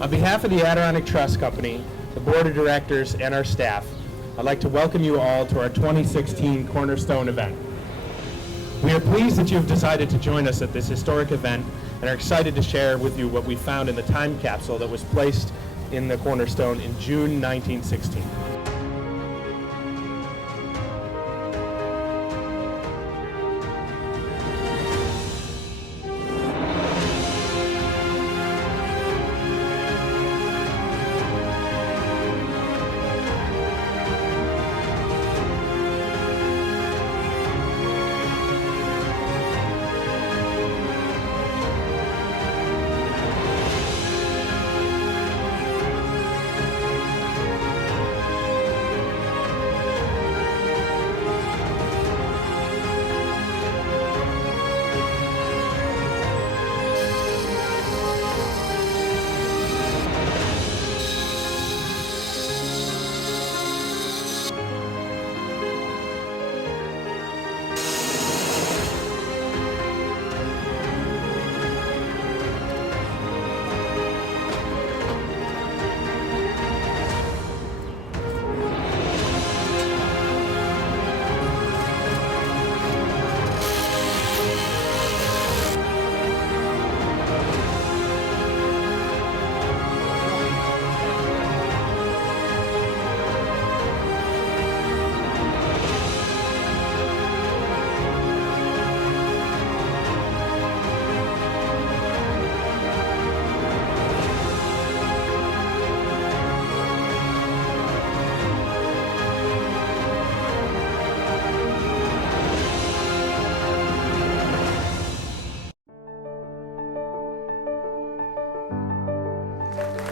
On behalf of the Adirondack Trust Company, the Board of Directors, and our staff, I'd like to welcome you all to our 2016 Cornerstone event. We are pleased that you have decided to join us at this historic event and are excited to share with you what we found in the time capsule that was placed in the Cornerstone in June 1916.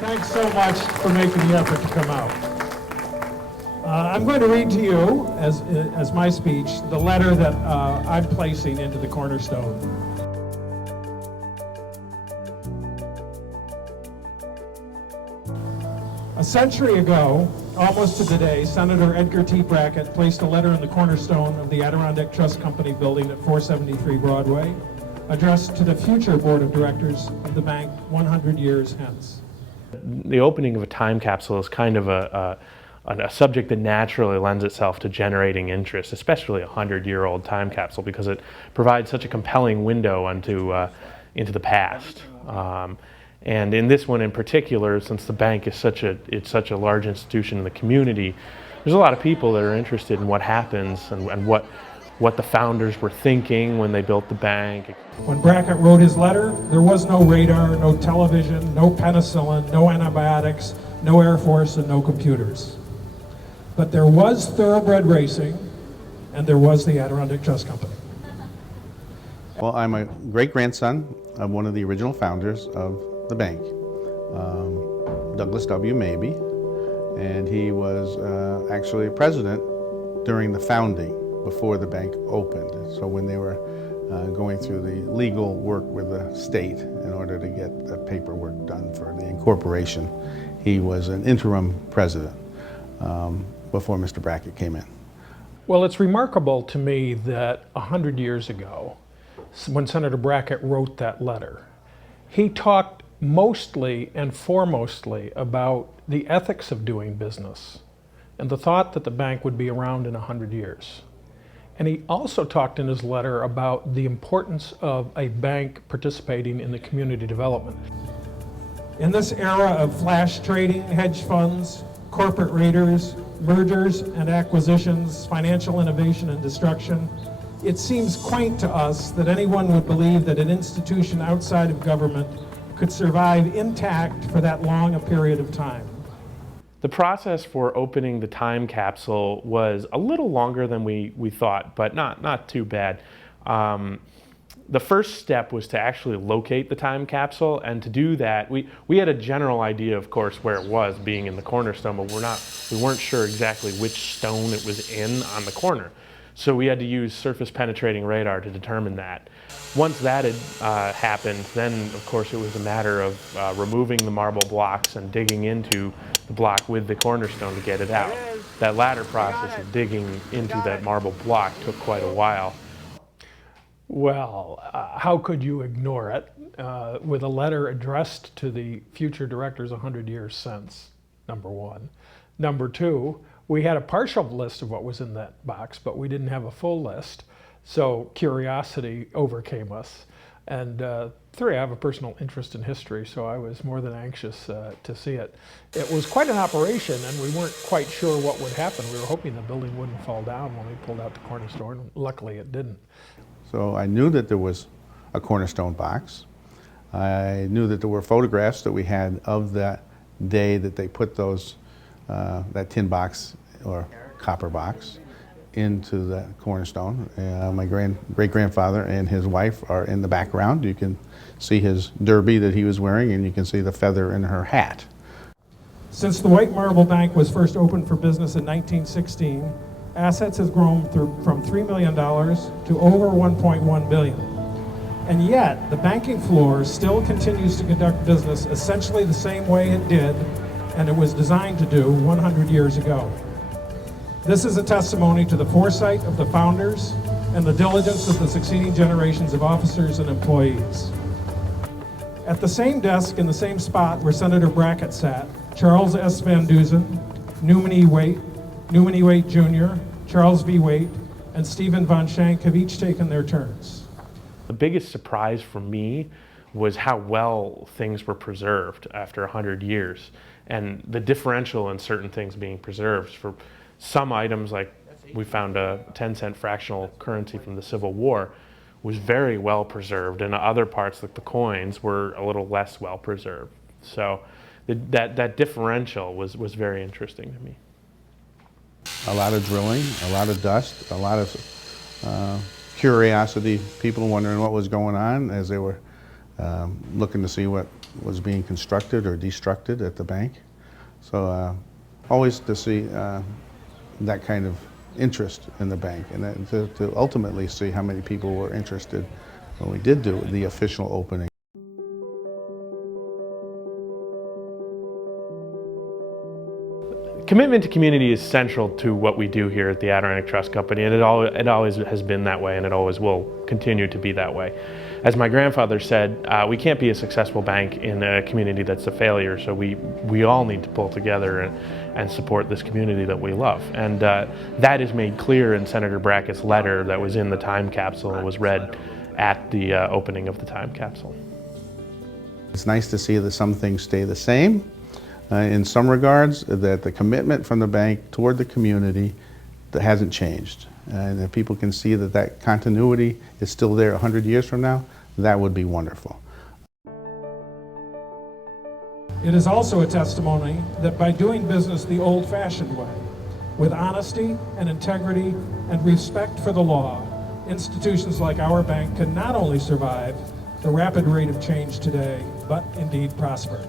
Thanks so much for making the effort to come out. I'm going to read to you, as my speech, the letter that I'm placing into the Cornerstone. A century ago, almost to the day, Senator Edgar T. Brackett placed a letter in the Cornerstone of the Adirondack Trust Company building at 473 Broadway, addressed to the future Board of Directors of the bank 100 years hence. The opening of a time capsule is kind of a subject that naturally lends itself to generating interest, especially a 100-year-old time capsule, because it provides such a compelling window into the past. And in this one in particular, since the bank is such a large institution in the community, there's a lot of people that are interested in what happens and what the founders were thinking when they built the bank. When Brackett wrote his letter, there was no radar, no television, no penicillin, no antibiotics, no Air Force, and no computers. But there was thoroughbred racing, and there was the Adirondack Trust Company. Well, I'm a great-grandson of one of the original founders of the bank, Douglas W. Mabee, and he was actually president during the founding, before the bank opened. So when they were going through the legal work with the state in order to get the paperwork done for the incorporation, he was an interim president before Mr. Brackett came in. Well, it's remarkable to me that 100 years ago, when Senator Brackett wrote that letter, he talked mostly and foremostly about the ethics of doing business and the thought that the bank would be around in 100 years. And he also talked in his letter about the importance of a bank participating in the community development. In this era of flash trading, hedge funds, corporate raiders, mergers and acquisitions, financial innovation and destruction, it seems quaint to us that anyone would believe that an institution outside of government could survive intact for that long a period of time. The process for opening the time capsule was a little longer than we thought, but not too bad. The first step was to actually locate the time capsule, and to do that, we had a general idea, of course, where it was, being in the Cornerstone, but we weren't sure exactly which stone it was in on the corner. So we had to use surface penetrating radar to determine that. Once that had happened, then of course it was a matter of removing the marble blocks and digging into the block with the cornerstone to get it out. That latter process of digging into that marble block took quite a while. Well, how could you ignore it with a letter addressed to the future directors 100 years since, number one. Number two, we had a partial list of what was in that box, but we didn't have a full list. So curiosity overcame us. And three, I have a personal interest in history, so I was more than anxious to see it. It was quite an operation, and we weren't quite sure what would happen. We were hoping the building wouldn't fall down when we pulled out the Cornerstone. Luckily, it didn't. So I knew that there was a Cornerstone box. I knew that there were photographs that we had of that day that they put those, that tin box or copper box into the Cornerstone. My great-grandfather and his wife are in the background. You can see his derby that he was wearing, and you can see the feather in her hat. Since the White Marble Bank was first opened for business in 1916, assets has grown from $3 million to over $1.1 billion. And yet, the banking floor still continues to conduct business essentially the same way it did and it was designed to do 100 years ago. This is a testimony to the foresight of the founders and the diligence of the succeeding generations of officers and employees. At the same desk in the same spot where Senator Brackett sat, Charles S. Van Dusen, Newman E. Waite Jr., Charles V. Waite, and Stephen Von Schenck have each taken their turns. The biggest surprise for me was how well things were preserved after 100 years, and the differential in certain things being preserved. For some items, like we found a 10-cent fractional currency from the Civil War, was very well preserved, and other parts, like the coins, were a little less well preserved. So that differential was very interesting to me. A lot of drilling, a lot of dust, a lot of curiosity, people wondering what was going on as they were looking to see what was being constructed or destructed at the bank. So always to see that kind of interest in the bank, and to ultimately see how many people were interested when we did do the official opening. Commitment to community is central to what we do here at the Adirondack Trust Company, and it always has been that way, and it always will continue to be that way. As my grandfather said, we can't be a successful bank in a community that's a failure, so we all need to pull together and support this community that we love. And that is made clear in Senator Brackett's letter that was in the time capsule and was read at the opening of the time capsule. It's nice to see that some things stay the same. In some regards, that the commitment from the bank toward the community that hasn't changed. And if people can see that that continuity is still there 100 years from now, that would be wonderful. It is also a testimony that by doing business the old-fashioned way, with honesty and integrity and respect for the law, institutions like our bank can not only survive the rapid rate of change today, but indeed prosper.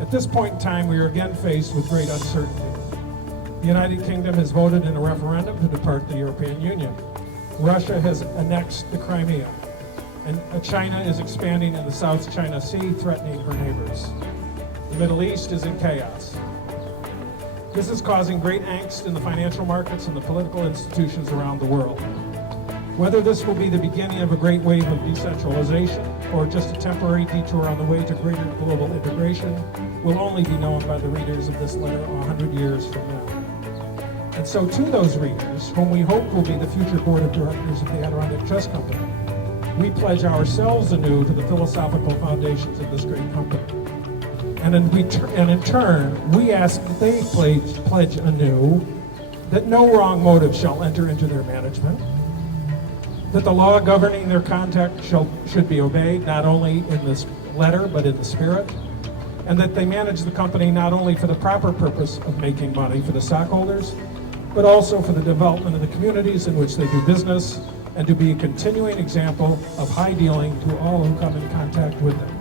At this point in time, we are again faced with great uncertainty. The United Kingdom has voted in a referendum to depart the European Union. Russia has annexed the Crimea, and China is expanding in the South China Sea, threatening her neighbors. The Middle East is in chaos. This is causing great angst in the financial markets and the political institutions around the world. Whether this will be the beginning of a great wave of decentralization or just a temporary detour on the way to greater global integration will only be known by the readers of this letter 100 years from now. And so to those readers, whom we hope will be the future board of directors of the Adirondack Trust Company, we pledge ourselves anew to the philosophical foundations of this great company. And in turn, we ask that they pledge anew that no wrong motive shall enter into their management, that the law governing their conduct should be obeyed, not only in this letter, but in the spirit, and that they manage the company not only for the proper purpose of making money for the stockholders, but also for the development of the communities in which they do business, and to be a continuing example of high dealing to all who come in contact with them.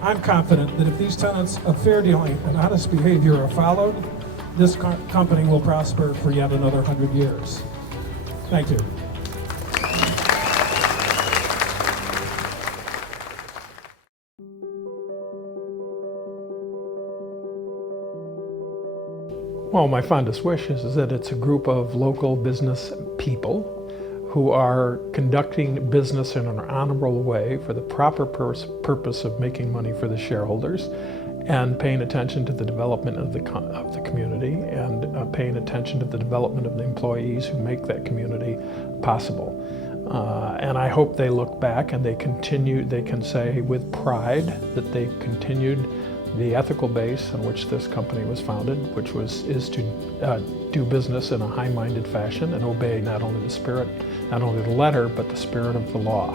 I'm confident that if these tenets of fair dealing and honest behavior are followed, this company will prosper for yet another 100 years. Thank you. Well, my fondest wish is that it's a group of local business people who are conducting business in an honorable way for the proper purpose of making money for the shareholders and paying attention to the development of the community and paying attention to the development of the employees who make that community possible. And I hope they look back and they can say with pride that they continued the ethical base on which this company was founded, which is to do business in a high-minded fashion and obey not only the letter, but the spirit of the law.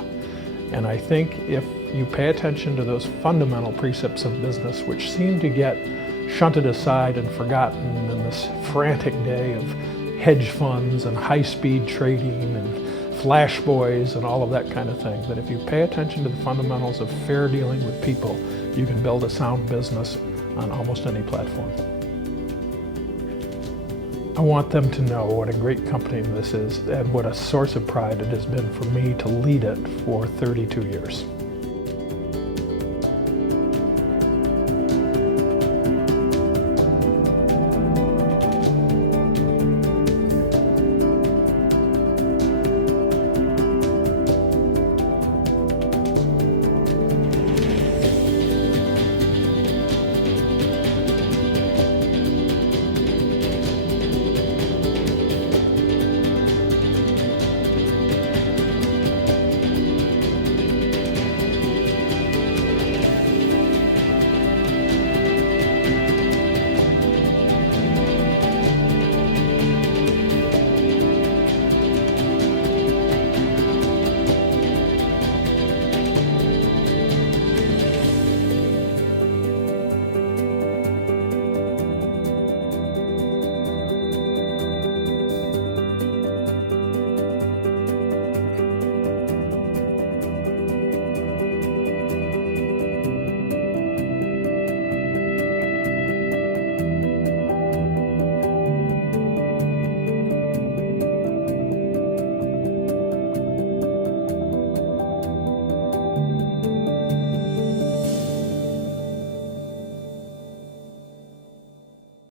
And I think if you pay attention to those fundamental precepts of business, which seem to get shunted aside and forgotten in this frantic day of hedge funds and high-speed trading and flash boys and all of that kind of thing, that if you pay attention to the fundamentals of fair dealing with people, you can build a sound business on almost any platform. I want them to know what a great company this is and what a source of pride it has been for me to lead it for 32 years.